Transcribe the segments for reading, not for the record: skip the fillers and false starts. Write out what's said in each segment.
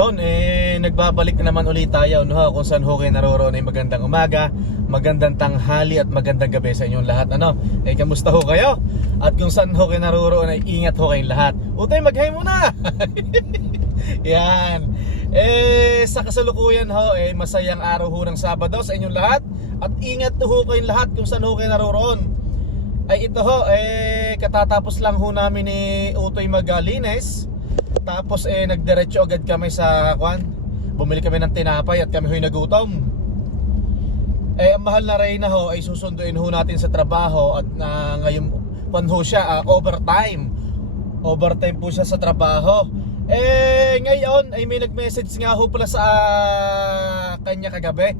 Yon, nagbabalik na naman ulit tayo, no, kung saan ho kayo naroroon ay magandang umaga, magandang tanghali at magandang gabi sa inyong lahat. Kamusta ho kayo? At kung saan ho kayo naroroon ay ingat ho kayong lahat. Utay, mag-hi muna! Yan. Sa kasalukuyan ho, masayang araw ho ng Sabado sa inyong lahat. At ingat ho kayong lahat kung saan ho kayo naroroon. Ito ho, katatapos lang ho namin ni Utoy maglinis. Tapos nagdiretso agad kami sa bumili kami ng tinapay at kami ho'y nagutom. Ang mahal na Reyna ho ay susunduin ho natin sa trabaho at ngayon ho siya overtime. Overtime po siya sa trabaho. Ngayon ay may nag-message nga ho pala sa kanya kagabi.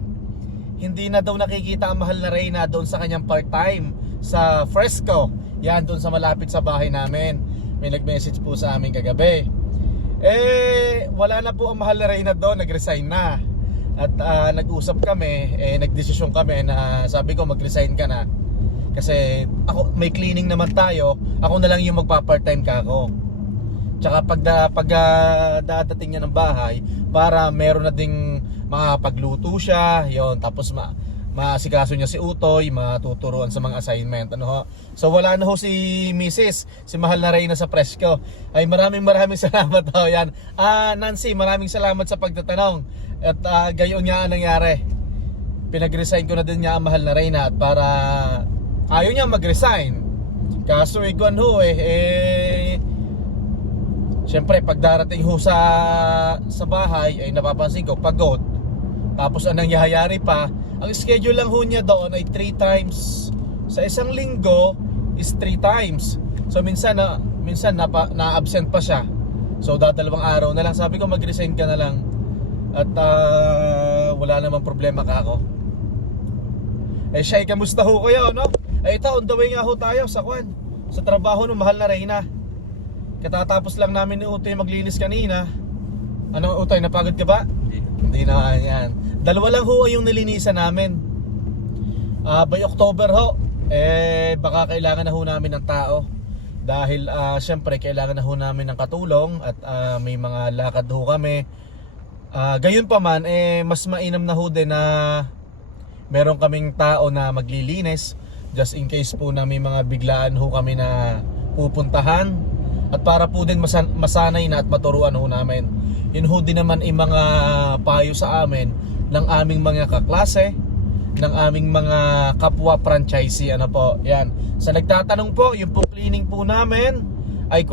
Hindi na daw nakikita ang mahal na Reyna doon sa kanyang part-time sa Fresco. Yan, doon sa malapit sa bahay namin. May nag-message po sa amin kagabi. Wala na po ang mahal na Reyna doon, nag-resign na. At nag-usap kami, nagdesisyon kami na sabi ko mag-resign ka na. Kasi ako, may cleaning naman tayo, ako na lang yung magpa-part-time ka ako. Tsaka pag dadating niya ng bahay, para meron na ding makapagluto siya, yon, tapos maasikaso niya si Utoy, matuturuan sa mga assignment, So wala na ho si Mrs. si mahal na Reyna sa Fresco. Ay maraming salamat ho. Yan. Nancy, maraming salamat sa pagtatanong. At gayon nga ang nangyari. Pinag-resign ko na din niya ang mahal na Reyna at para ayaw niya mag-resign. Kaso siyempre pagdarating ho sa bahay ay napapansin ko pagod. Tapos ang nangyayari pa, ang schedule lang ho niya doon ay 3 times. Sa isang linggo is 3 times. So minsan na-absent pa siya. So dadalawang araw na lang. Sabi ko mag-resign ka na lang. At wala namang problema ka ako. Siya, kamusta ho kayo, no? Ito, on the way nga ho tayo sa trabaho ng mahal na Reyna. Katatapos lang namin ni Utoy maglinis kanina. Ano Utoy, napagod ka ba? Hindi na yan. 2 lang ho yung nilinisan namin. By October ho, baka kailangan na ho namin ng tao. Dahil syempre kailangan na ho namin ng katulong. At may mga lakad ho kami. Gayon pa man, mas mainam na ho din na meron kaming tao na maglilinis. Just in case po na may mga biglaan ho kami na pupuntahan. At para po din masanay na at maturuan ho namin. Yun ho din naman ay mga payo sa amin ng aming mga kaklase, ng aming mga kapwa franchisee. Yan. Sa nagtatanong po, yung po cleaning po namin ay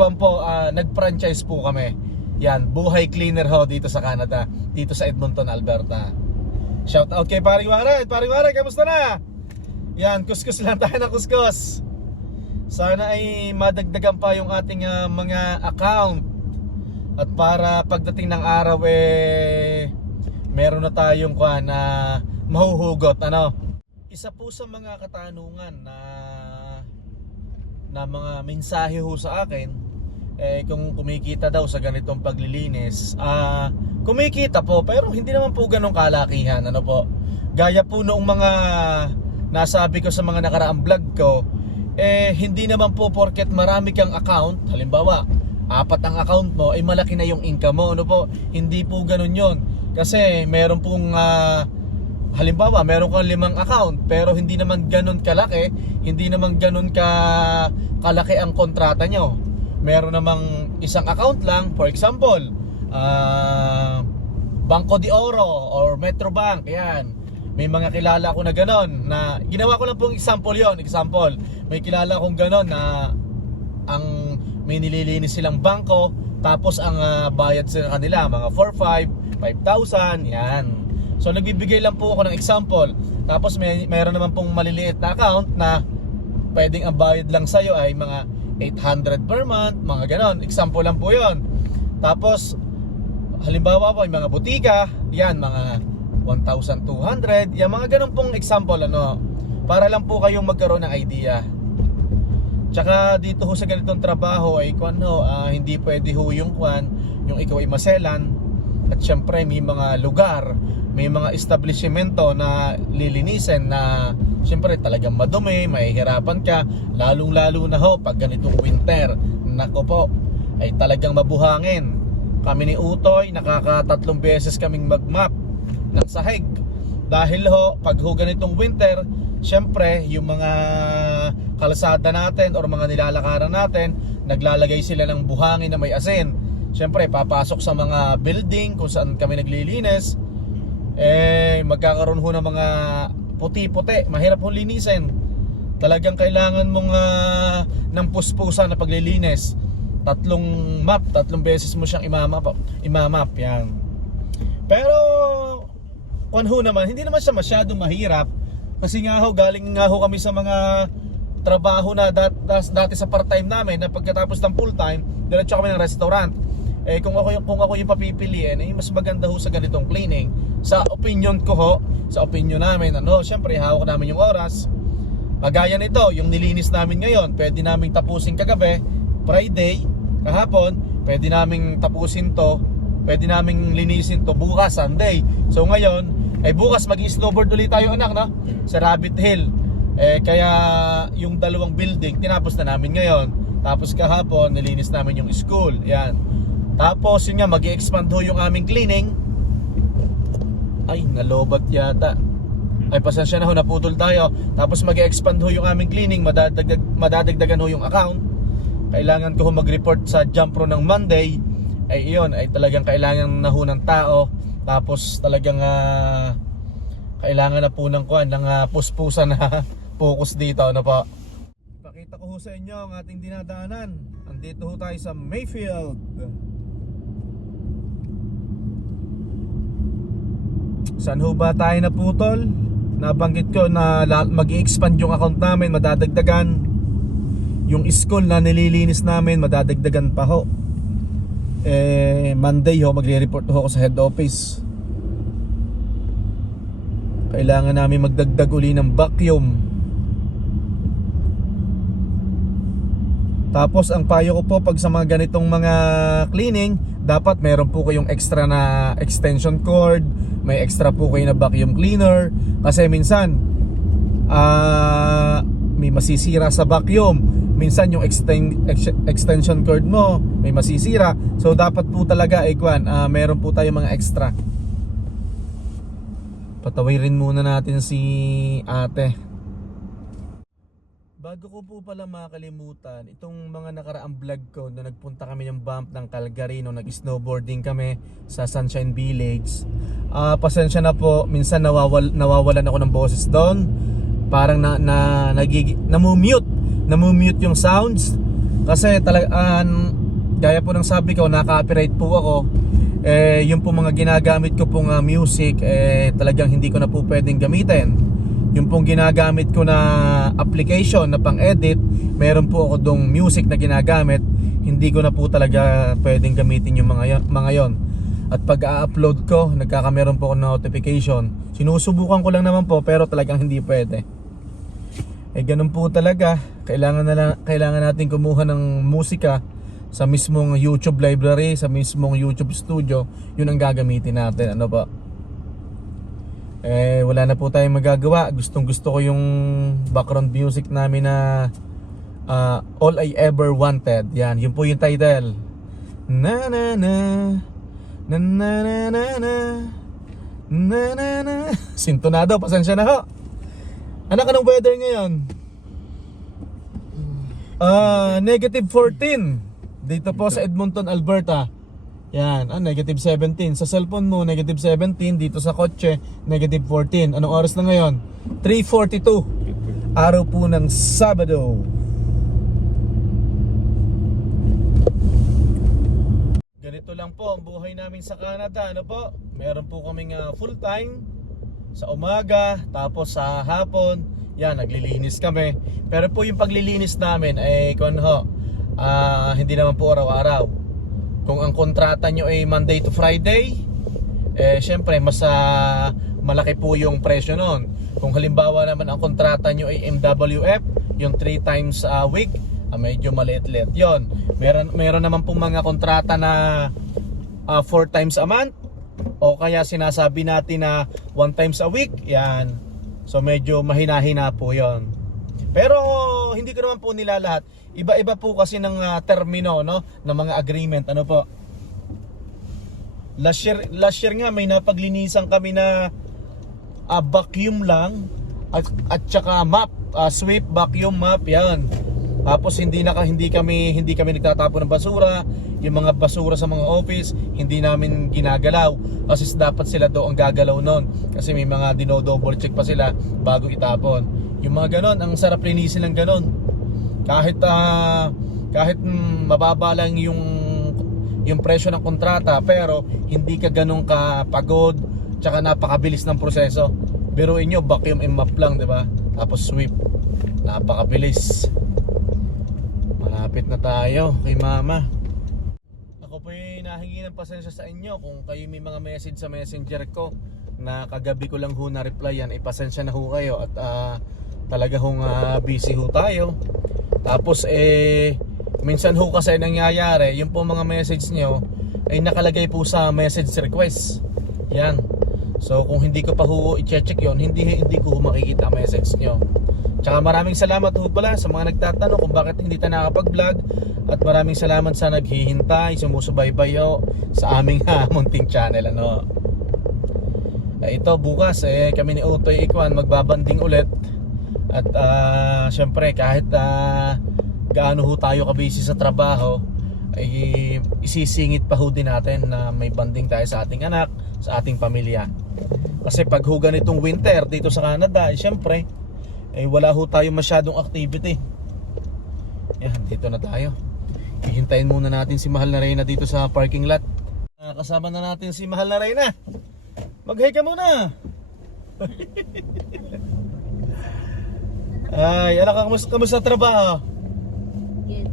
nag-franchise po kami. Yan, Buhay Cleaner ho dito sa Canada, dito sa Edmonton, Alberta. Shout out kay Paring Waray. Paring Waray, kamusta na? Yan, kuskus lang tayo ng kuskus. Sana ay madagdagan pa yung ating mga account. At para pagdating ng araw meron na tayong mahuhugot, Isa po sa mga katanungan na mga mensahe ho sa akin, kung kumikita daw sa ganitong paglilinis. Kumikita po, pero hindi naman po ganong kalakihan, Gaya po noong mga nasabi ko sa mga nakaraang vlog ko, hindi naman po porket marami kang account, halimbawa 4 ang account mo, ay malaki na yung income mo, Hindi po ganun yon. Kasi meron pong halimbawa meron kang 5 account pero hindi naman ganun kalaki, hindi naman ganun kalaki ang kontrata nyo. Meron namang isang account lang, for example Banco de Oro or Metrobank, yan. May mga kilala ko na ganon, na ginawa ko lang pong example yon. May kilala akong ganon na may nililinis silang bangko, tapos ang bayad sa kanila mga 4,500, 5,000, yan. So nagbibigay lang po ako ng example. Tapos mayroon naman pong maliliit na account na pwedeng ang bayad lang sa'yo ay mga 800 per month, mga ganon. Example lang po yon. Tapos halimbawa po yung mga butika, yan, mga 1,200, yan, mga ganon pong example, para lang po kayong magkaroon ng idea. Tsaka dito ho sa ganitong trabaho ay hindi pwede ho yung ikaw ay maselan. At syempre may mga lugar, may mga establishmento na lilinisin na syempre talagang madumi, mahihirapan ka. Lalong lalo na ho pag ganitong winter, nako po, ay talagang mabuhangin. kami ni Utoy, nakakatatlong beses kaming mag-map ng sahig. Dahil ho, pag ho ganitong winter, syempre yung mga kalsada natin or mga nilalakaran natin, naglalagay sila ng buhangin na may asin. Syempre papasok sa mga building kung saan kami naglilinis, magkakaroon ho ng mga puti-puti, mahirap ho linisin. Talagang kailangan mong ng puspusa na paglilinis. Tatlong beses mo siyang imamap yan. Pero kung ho naman, hindi naman siya masyadong mahirap. Kasi nga ho, galing nga ho kami sa mga trabaho na dati sa part-time namin, na pagkatapos ng full-time, diretso kami ng restaurant. Kung ako yung papipiliin, mas maganda ho sa ganitong cleaning. Sa opinion ko ho, sa opinion namin, syempre hawak namin yung oras. Pagaya nito, yung nilinis namin ngayon, pwede naming tapusin kagabi, Friday, kahapon, pwede naming tapusin to, pwede naming linisin to bukas, Sunday. So ngayon, bukas mag-snowboard ulit tayo anak, no? Sa Rabbit Hill. Kaya yung dalawang building, tinapos na namin ngayon. Tapos kahapon, nilinis namin yung school. Yan. Tapos yun nga, mag-i-expand ho yung aming cleaning. Ay, nalobat yata. Ay, pasensya na ho, naputol tayo. Tapos mag-i-expand ho yung aming cleaning, madadagdagan ho yung account. Kailangan ko ho mag-report sa Jumpro ng Monday. Iyon, talagang kailangan na ho ng tao. Tapos talagang kailangan na po ng puspusan na focus dito, ano po. Pakita ko ho sa inyo ang ating dinadaanan. Andito ho tayo sa Mayfield. Saan ho ba tayo naputol? Nabanggit ko na mag-i-expand yung account namin, madadagdagan. Yung school na nililinis namin, madadagdagan pa ho. Monday ho, magre-report ho ako sa head office. Kailangan namin magdagdag uli ng vacuum. Tapos ang payo ko po, pag sa mga ganitong mga cleaning, dapat meron po kayong extra na extension cord, may extra po kayo na vacuum cleaner. Kasi minsan may masisira sa vacuum. Minsan yung extension cord mo may masisira. So dapat po talaga meron po tayong mga extra. Patawirin muna natin si ate. Bago ko po pala makalimutan, itong mga nakaraang vlog ko na nagpunta kami ng bump ng Calgary, no, nag-snowboarding kami sa Sunshine Village. Pasensya na po, minsan nawawalan ako ng boses doon. Parang namumute yung sounds. Kasi gaya po ng sabi ko, naka-copyright po ako. Yung po mga ginagamit ko pong music, talagang hindi ko na po pwedeng gamitin. Yung pong ginagamit ko na application na pang-edit, meron po ako dong music na ginagamit, hindi ko na po talaga pwedeng gamitin yung mga yon. At pag a-upload ko, nagkakameron po ako ng notification. Sinusubukan ko lang naman po, pero talagang hindi pwede. Ganun po talaga. Kailangan natin kumuha ng musika sa mismong YouTube library, sa mismong YouTube studio. Yun ang gagamitin natin, ano ba? Wala na po tayong magagawa. Gustong gusto ko yung background music namin na All I Ever Wanted. Yan, yun po yung title. Na na na na na na na na na na na. Sintonado, pasensya na ho. Anak, anong weather ngayon? -14 dito po sa Edmonton, Alberta. Yan, -17. Sa cellphone mo, -17. Dito sa kotse, -14. Anong oras na ngayon? 3:42. Araw po ng Sabado. Ganito lang po ang buhay namin sa Canada. Ano po? Meron po kaming full time sa umaga, tapos sa hapon, yan, naglilinis kami. Pero po yung paglilinis namin hindi naman po araw-araw. Kung ang kontrata nyo ay Monday to Friday, syempre mas malaki po yung presyo nun. Kung halimbawa naman ang kontrata nyo ay MWF, yung 3 times a week, medyo maliit-liit yon. Meron naman pong mga kontrata na 4 times a month, o kaya sinasabi natin na 1 times a week. Yan. So medyo mahina-hina po yon. Pero hindi ko naman po nilalahat. Iba-iba po kasi ng termino, no, ng mga agreement, ano po. Last year nga may napaglinisan kami na vacuum lang at saka map, sweep, vacuum, map, yan. Tapos hindi kami nagtatapon ng basura. Yung mga basura sa mga office hindi namin ginagalaw kasi dapat sila daw ang gagalaw nun kasi may mga dino-double check pa sila bago itapon. Yung mga ganon, ang sarap linisin ng ganon. Kahit mababa lang yung presyo ng kontrata, pero hindi ka ganun kapagod, tsaka napakabilis ng proseso. Biruin nyo, vacuum and map lang, di ba? Tapos sweep, napakabilis. Malapit na tayo kay mama. Ako po yung nahingi ng pasensya sa inyo kung kayo may mga message sa messenger ko na kagabi ko lang ho na replyan, pasensya na ho kayo at talaga hong busy ho tayo. Tapos minsan ho kasi nangyayari yung po mga message nyo ay nakalagay po sa message request. Yan. So kung hindi ko pa ho i-check yon, hindi ko makikita message nyo. Tsaka maraming salamat ho pala sa mga nagtatanong kung bakit hindi tayo nakapag-vlog. At maraming salamat sa naghihintay, sumusubaybay ho sa aming munting channel, ano. Ito bukas kami ni Utoy Ikwan magbabanding ulit. At syempre kahit gaano ho tayo kabisi sa trabaho, ay isisingit pa ho din natin na may banding tayo sa ating anak, sa ating pamilya. Kasi pag ho ganitong winter dito sa Canada, syempre wala ho tayo masyadong activity. Yan, dito na tayo. Hihintayin muna natin si Mahal na Reyna dito sa parking lot. Kasama na natin si Mahal na Reyna. Mag-hi ka muna. Ay, anak, kamusta trabaho? Good.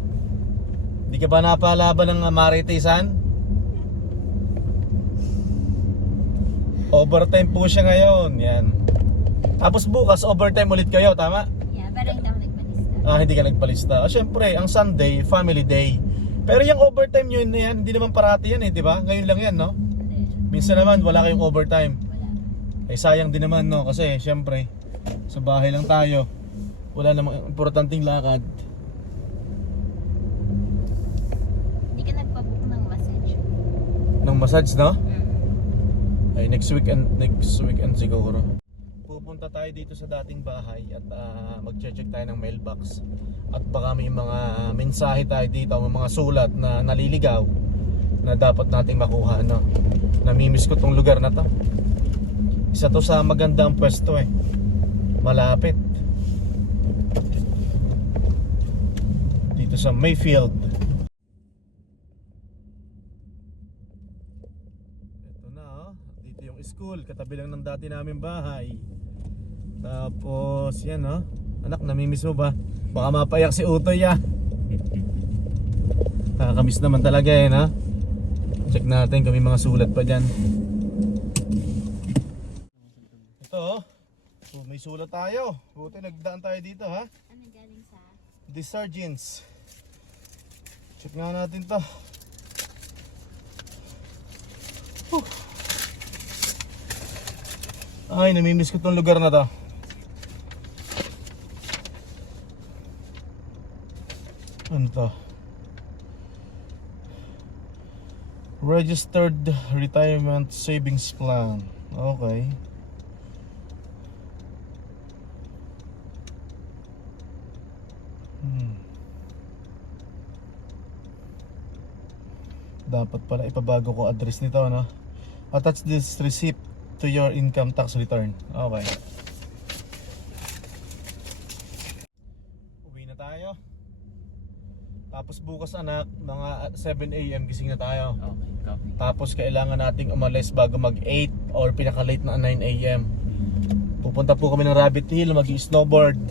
Di ka ba napalaban ng maritisan? Overtime po siya ngayon. Yan. Tapos bukas overtime ulit kayo, tama? Yeah, pero hindi ako nagpalista. Hindi ka nagpalista. Syempre, ang Sunday, family day. Pero yung overtime nyo na yan, hindi naman parati yan di ba? Ngayon lang yan, no? Hindi. Minsan naman, wala kayong overtime. Wala. Sayang din naman, no? Kasi, syempre, sa bahay lang tayo. Wala namang importanteng lakad. Hindi ka nagpabook ng massage. Ng massage, no? Mm. Ay, next weekend siguro. Pupunta tayo dito sa dating bahay at mag-check tayo ng mailbox. At baka may mga mensahe tayo dito, may mga sulat na naliligaw na dapat nating makuha, no? Namimiss ko tong lugar na to. Isa to sa magandang pwesto malapit dito sa Mayfield. Ito na, dito yung school, katabi lang ng dati naming bahay. Tapos yan, anak, namimiss mo ba? Baka mapayak si Utoy Nakakamiss naman talaga na. Check natin kung may mga sulat pa dyan. Ito may sulat tayo. Buti nagdaan tayo dito, ha? Ano galing sa? The Sardines. Check nga natin to. Ay, namimiss ko tong lugar na to. Ano to? Registered Retirement Savings Plan. Okay. Dapat pala ipabago ko address nito, no? Attach this receipt to your income tax return. Okay. Uwi na tayo. Tapos bukas, anak, mga 7 AM gising na tayo. Okay, copy. Tapos kailangan nating umalis bago mag 8 or pinaka-late na 9 AM. Pupunta po kami ng Rabbit Hill, mag-snowboard.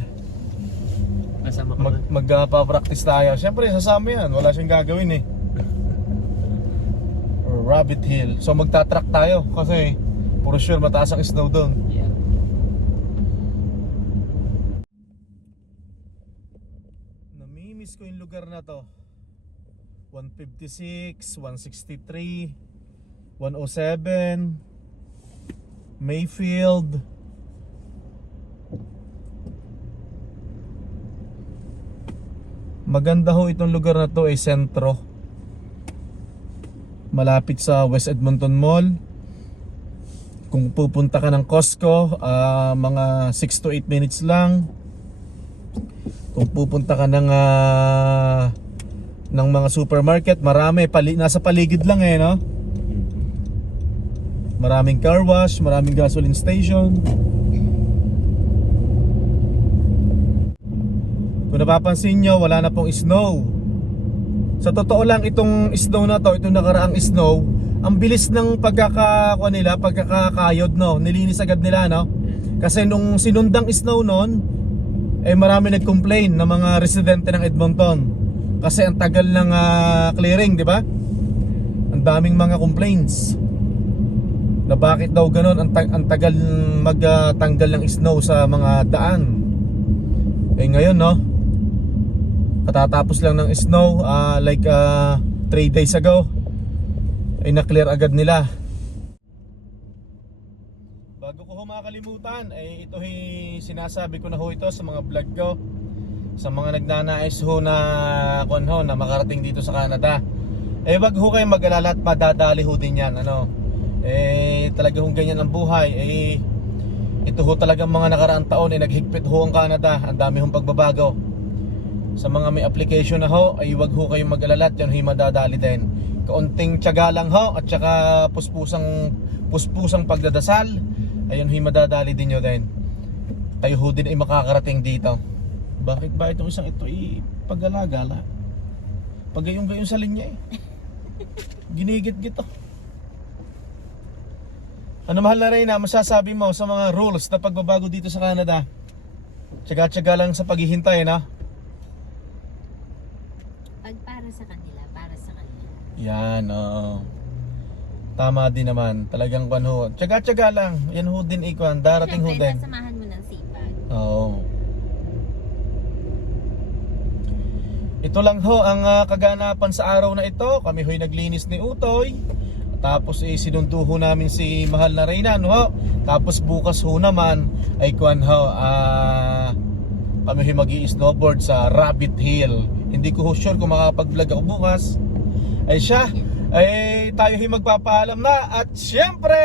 Kasama ka ba? Magpa-practice tayo. Siyempre, sasama yan. Wala siyang gagawin Rabbit Hill. So magta-track tayo kasi for sure mataas ang snow doon. Yeah. Namimiss ko yung lugar na to. 156, 163, 107, Mayfield. Maganda ho itong lugar na to, sentro. malapit sa West Edmonton Mall. Kung pupunta ka ng Costco, mga 6 to 8 minutes lang. Kung pupunta ka ng mga supermarket, marami, nasa paligid lang no? Maraming car wash, maraming gasoline station. Kung napapansin nyo, wala na pong snow. Sa totoo lang, itong snow na to, itong nakaraang snow, ang bilis ng pagkakakayod, no? Nilinis agad nila, no? Kasi nung sinundang snow nun, marami nag-complain ng mga residente ng Edmonton. Kasi ang tagal ng clearing, di ba? Ang daming mga complaints na bakit daw ganun, ang tagal magtanggal ng snow sa mga daan. Ngayon, no? Katatapos lang ng snow, 3 days ago, na-clear agad nila. Bago ko makalimutan, ito sinasabi ko na ito sa mga vlog ko, sa mga nagnanais na makarating dito sa Canada. Wag ho kayong mag-alala at madadali ho din yan, talaga hong ganyan ang buhay. Ito ho talagang mga nakaraang taon, naghigpit ho ang Canada, ang dami hong pagbabago. Sa mga may application na ho, wag ho kayong mag-alala at yan madadali din. Kaunting tiyaga lang ho, at saka puspusang pagdadasal, ayun madadali din nyo din. Tayo ho din ay makakarating dito. Bakit ba itong isang ito pag-alagala? Pag-gayon-gayon sa linya ginigit-git. Ano mahal na Reyna, masasabi mo sa mga rules na pagbabago dito sa Canada? Tiyaga-tiyaga lang sa paghihintay, na? Pag para sa kanila, para sa kanila. Yan, oo. Tama din naman. Talagang tiyaga-tiyaga lang. Yan ho din darating ho din. Siyempre, sasamahan mo ng sipag. Oo. Ito lang ho ang kaganapan sa araw na ito. Kami ho'y naglinis ni Utoy. Tapos sinundo ho namin si mahal na Reyna, no? Tapos bukas ho naman ay kami ho'y mag-i-snowboard sa Rabbit Hill. Hindi ko ho sure kung makakapag-vlog ako bukas. Tayo ho'y magpapaalam na. At syempre,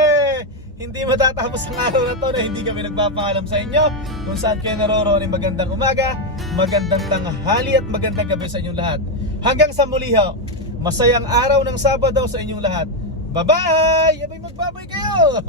hindi matatapos ang araw na to na hindi kami nagpapaalam sa inyo. Kung saan kayo naroroon, magandang umaga, magandang tanghali at magandang gabi sa inyong lahat. Hanggang sa muli ho, masayang araw ng Sabado sa inyong lahat. Bye-bye! Abay, magbabay kayo!